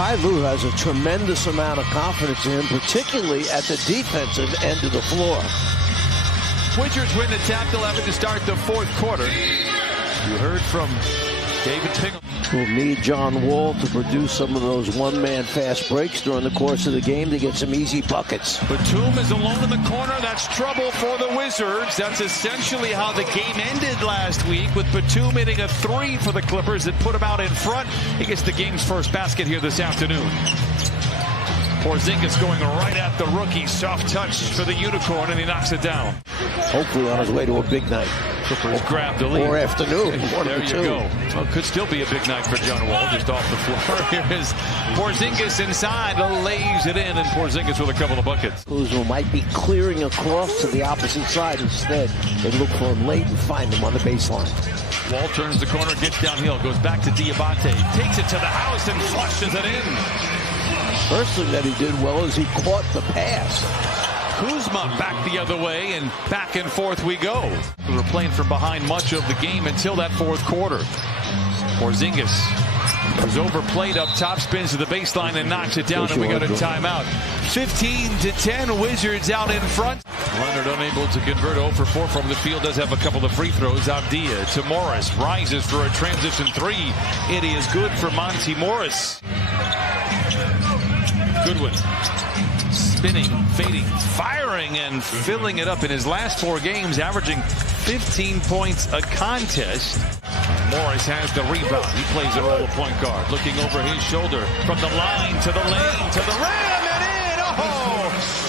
Ty Lue has a tremendous amount of confidence in him, particularly at the defensive end of the floor. Wizards win the tapped 11 to start the fourth quarter. You heard from David Pingle. We'll need John Wall to produce some of those one-man fast breaks during the course of the game to get some easy buckets. Batum is alone in the corner. That's trouble for the Wizards. That's essentially how the game ended last week, with Batum hitting a three for the Clippers that put him out in front. He gets the game's first basket here this afternoon. Porzingis going right at the rookie. Soft touch for the Unicorn, and he knocks it down. Hopefully on his way to a big night. Clippers grab the lead. Or afternoon. There you go. Well, could still be a big night for John Wall, just off the floor. Here is Porzingis inside, lays it in, and Porzingis with a couple of buckets. Kuzma might be clearing across to the opposite side. Instead, they look for him late and find him on the baseline. Wall turns the corner, gets downhill, goes back to Diabate, takes it to the house and flushes it in. First thing that he did well is he caught the pass. Kuzma back the other way, and back and forth we go. We were playing from behind much of the game until that fourth quarter. Porzingis was overplayed up top, spins to the baseline and knocks it down, and we got a timeout. 15-10, Wizards out in front. Leonard unable to convert 0 for 4 from the field. Does have a couple of free throws. Abdia to Morris. Rises for a transition three. It is good for Monty Morris. Goodwin. Spinning, fading, firing, and filling it up in his last 4 games, averaging 15 points a contest. Morris has the rebound. He plays the role of point guard. Looking over his shoulder from the line to the lane to the rim and in. Oh!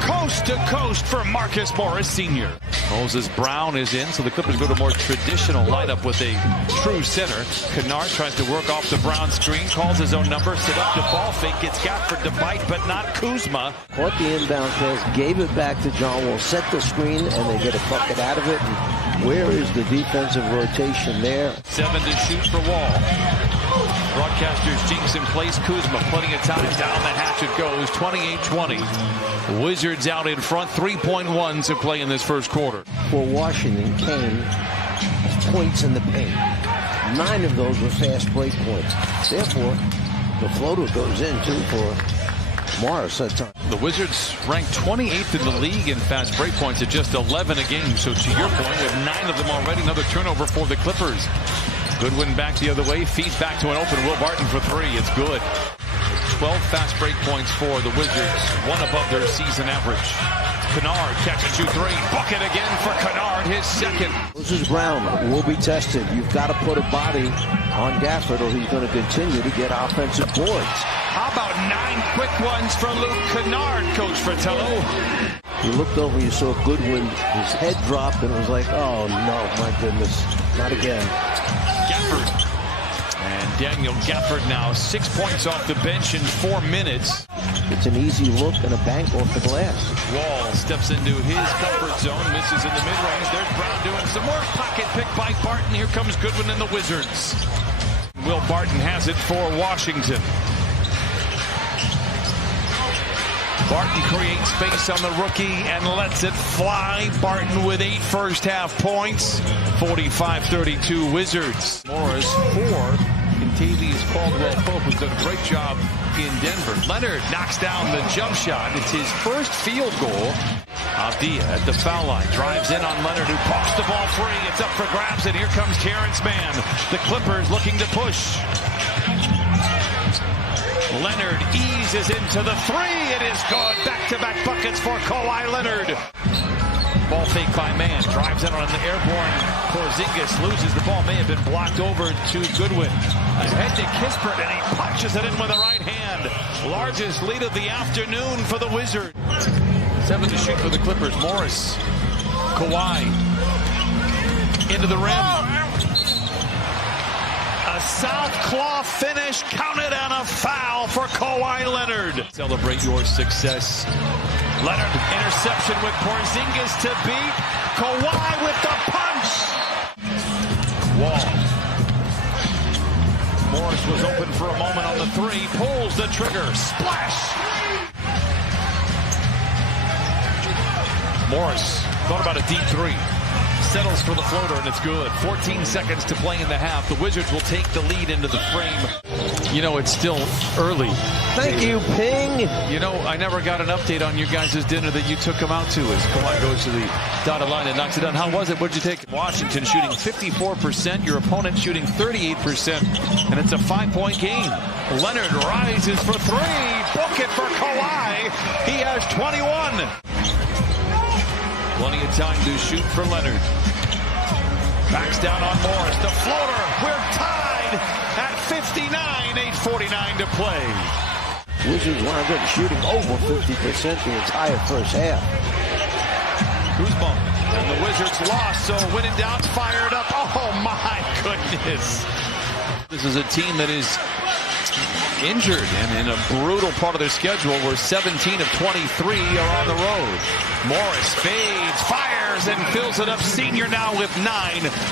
Coast to coast for Marcus Morris Sr. Moses Brown is in, so the Clippers go to a more traditional lineup with a true center. Kennard tries to work off the Brown screen, calls his own number, set up the ball fake, gets Gafford to bite, but not Kuzma. Caught the inbound pass, gave it back to John Wall, set the screen, and they get a bucket out of it. And where is the defensive rotation there? 7 to shoot for Wall. Broadcasters jinx in place. Kuzma plenty of time, down the hatch it goes. 28-20. Wizards out in front. 3.1 to play in this first quarter. For Washington came points in the paint. 9 of those were fast break points. Therefore, the floater goes in too for Morris that time. The Wizards ranked 28th in the league in fast break points at just 11 a game. So to your point, with 9 of them already, another turnover for the Clippers. Goodwin back the other way, feeds back to an open Will Barton for 3. It's good. 12 fast break points for the Wizards, 1 above their season average. Kennard catch and shoot 3. Bucket again for Kennard, his second. Moses Brown will be tested. You've got to put a body on Gafford or he's going to continue to get offensive boards. How about 9 quick ones for Luke Kennard, Coach Fratello? You looked over, you saw Goodwin, his head dropped, and it was like, oh no, my goodness, not again. Gafford. And Daniel Gafford now 6 points off the bench in 4 minutes. It's an easy look and a bank off the glass. Wall steps into his comfort zone, misses in the mid-range. There's Brown doing some more pocket pick by Barton. Here comes Goodwin and the Wizards. Will Barton has it for Washington. Barton creates space on the rookie and lets it fly. Barton with 8 first half points. 45-32 Wizards. Morris 4. Contavious Caldwell-Pope has done a great job in Denver. Leonard knocks down the jump shot. It's his first field goal. Abdia at the foul line. Drives in on Leonard, who pops the ball free. It's up for grabs, and here comes Terrence Mann. The Clippers looking to push. Leonard eases into the 3. It is good. Back-to-back buckets for Kawhi Leonard. Ball fake by Mann. Drives in on the airborne. Porzingis loses the ball. May have been blocked over to Goodwin. Ahead to Kispert, and he punches it in with the right hand. Largest lead of the afternoon for the Wizards. 7 to shoot for the Clippers. Morris. Kawhi. Into the rim. A South Claw finish, counted on a foul for Kawhi Leonard. Celebrate your success. Leonard, interception with Porzingis to beat. Kawhi with the punch. Wall. Morris was open for a moment on the 3. Pulls the trigger. Splash. Morris thought about a deep 3. Settles for the floater, and it's good. 14 seconds to play in the half. The Wizards will take the lead into the frame. You know, it's still early. Thank you, Ping. You know, I never got an update on your guys' dinner that you took him out to as Kawhi goes to the dotted line and knocks it down. How was it? What'd you take? Washington shooting 54%, your opponent shooting 38%, and it's a 5-point game. Leonard rises for three. Book it for Kawhi. He has 21. Plenty of time to shoot for Leonard. Backs down on Morris. The floater. We're tied at 59. 8:49 to play. Wizards wound up shooting over 50% the entire first half. Kuzma and the Wizards lost, so winning down's fired up. Oh my goodness. This is a team that is injured and in a brutal part of their schedule where 17 of 23 are on the road. Morris fades, fires, and fills it up. Senior now with 9.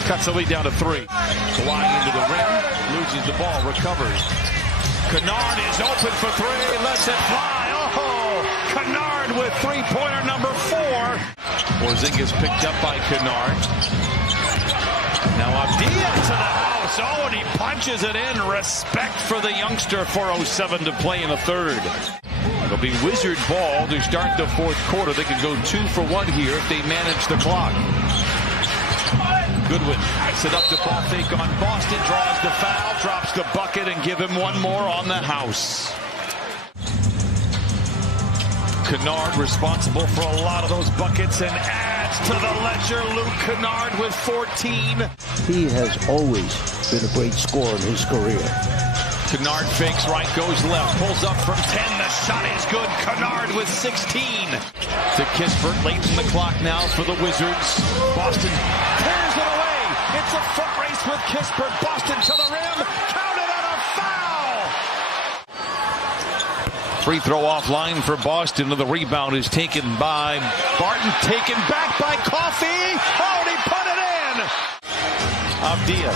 Cuts the lead down to 3. Kawhi into the rim, loses the ball, recovers. Kennard is open for 3, lets it fly. Oh, Kennard with three-pointer number 4. Porzingis picked up by Kennard. Now Abdia to the house. Oh, and he punches it in. Respect for the youngster. 4:07 to play in the third. It'll be Wizard ball to start the fourth quarter. They can go 2 for 1 here if they manage the clock. Goodwin backs it up to ball fake on Boston. Draws the foul. Drops the bucket and give him one more on the house. Kennard responsible for a lot of those buckets and adds to the ledger. Luke Kennard with 14. He has always been a great scorer in his career. Kennard fakes right, goes left, pulls up from 10. The shot is good. Kennard with 16. To Kispert, late in the clock now for the Wizards. Boston tears it away. It's a foot race with Kispert. Boston to the rim. Counted on a foul. Free throw offline for Boston. The rebound is taken by Barton. Taken back by Coffey. Oh, and he put it in. Abdia.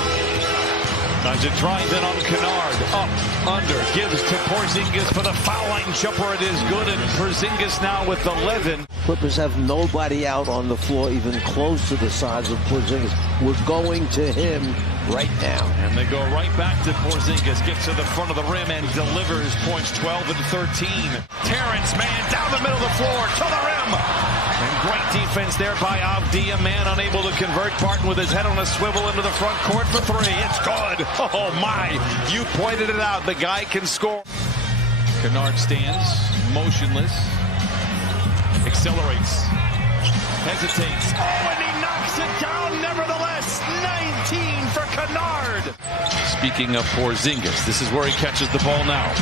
As it drives in on Kennard. Up, under, gives to Porzingis for the foul line jumper. It is good, and Porzingis now with 11. Clippers have nobody out on the floor even close to the size of Porzingis. We're going to him right now. And they go right back to Porzingis. Gets to the front of the rim and delivers. Points 12 and 13. Terrence Mann down the middle of the floor to the rim. And great defense there by Abdia. Man unable to convert. Barton with his head on a swivel into the front court for 3. It's good. Oh my, you pointed it out. The guy can score. Kennard stands motionless. Accelerates. Hesitates. Oh, and he knocks it down nevertheless. 19 for Kennard. Speaking of Porzingis, this is where he catches the ball now.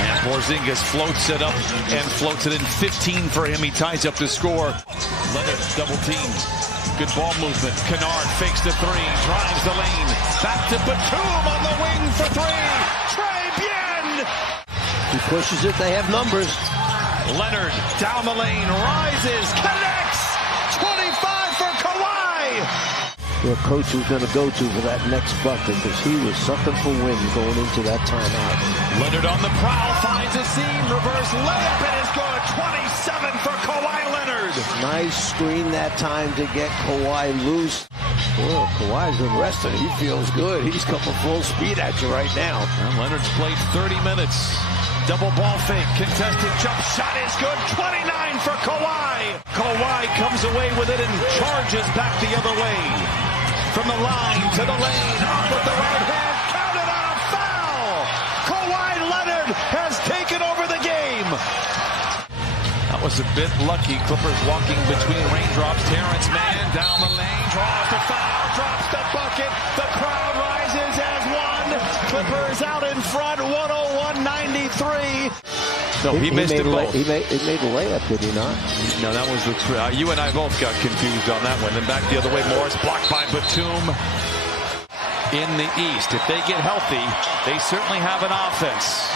And Porzingis floats it up and floats it in. 15 for him. He ties up the score. Leonard double teamed. Good ball movement. Kennard fakes the 3. Drives the lane. Back to Batum on the wing for 3. Trey Bien. He pushes it. They have numbers. Leonard down the lane. Rises. Connects. 25 for Kawhi. Their coach was going to go to for that next bucket because he was sucking for wind going into that timeout. Leonard on the prowl. Finds a seam. Reverse layup. It is good. 27 for Kawhi Leonard. Nice screen that time to get Kawhi loose. Well, Kawhi's been rested. He feels good. He's coming full speed at you right now. And Leonard's played 30 minutes. Double ball fake. Contested jump shot is good. 29 for Kawhi. Kawhi comes away with it and charges back the other way. From the line to the lane. Up with the right hand. Counted on a foul. Kawhi Leonard has taken over the game. That was a bit lucky. Clippers walking between raindrops. Terrence Mann down the lane. Draws the foul. Drops the bucket. The crowd rises as one. Clippers out in front. 101-93. No, he missed it both. He made a layup, did he not? No, that was the you and I both got confused on that one. Then back the other way. Morris blocked by Batum in the East. If they get healthy, they certainly have an offense.